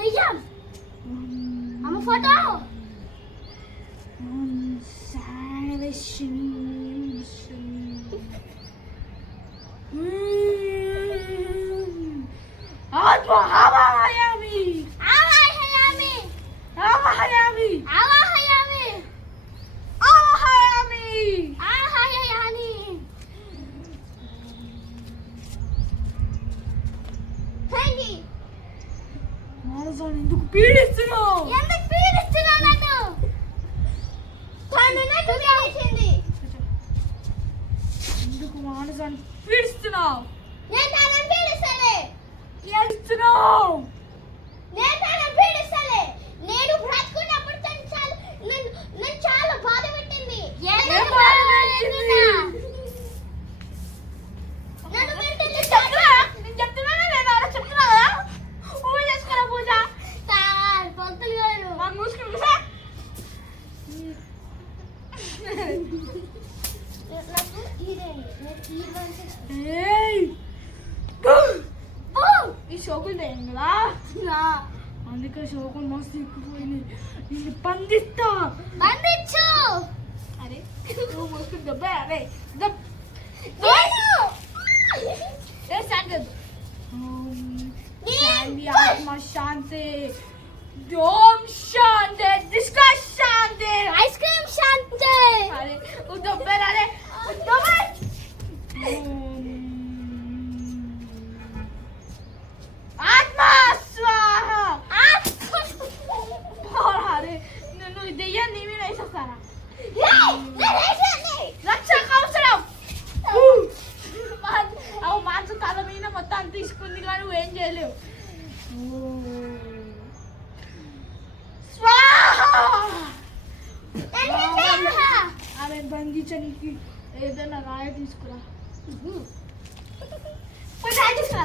దెయ్యం అమ్మ ఫోటో ఆత్మ హవా హయామి ఆవా హయామి హవా హయామి ఆవా హయామి హవా హయామి ఆహా హయాని హంగి మానసాన్ని ఎందుకు పీడిస్తున్నావు? ఎందుకు పీడిస్తున్నావు నన్ను? తను నాకు పీడించింది. ఎందుకు మానసాన్ని పీడిస్తున్నావు? నేను తనని పీడిస్తలే. ఏడుస్తున్నావు? నేను తనని పీడిస్తలే. నేను బ్రతుకున్నప్పుడు నన్ను చాలా బాధ పెట్టింది. ఏం బాధ పెట్టింది? నన్ను పెట్టింది నేను చెప్తున్నానా లేదా? అలా చెప్తున్నావా? పూజ చేసుకున్నా పూజ పంతులు గారు మాకు మూసుకుని కూసా. నాకు ఈరేండి నేను ఈరంటే ఏయ్ ఈ షోకులు చేయం కదా, అందుకే షోకులు మస్తు ఎక్కిపోయింది. నిన్ను బంధిస్తా. బంధించు. అరే నువ్వు మూసుకుని దెబ్బే. అరే శాంతి ఆత్మ శాంతి ఓం శాంతి దిష్కా శాంతి ఐస్ క్రీమ్ శాంతి. అరే దెబ్బే. అరే దెబ్బే. ఆత్మ స్వాహ. అరే నేను దెయ్యాన్ని నీ మీద వేసేస్తానా? రక్షకు అవసరం. మాంసం తల మీద మొత్తం తీసుకుంది కానీ నువ్వేం చేయలేవు. ఆమె బంధించడానికి ఏదైనా రాయ తీసుకురా. తీసుకురా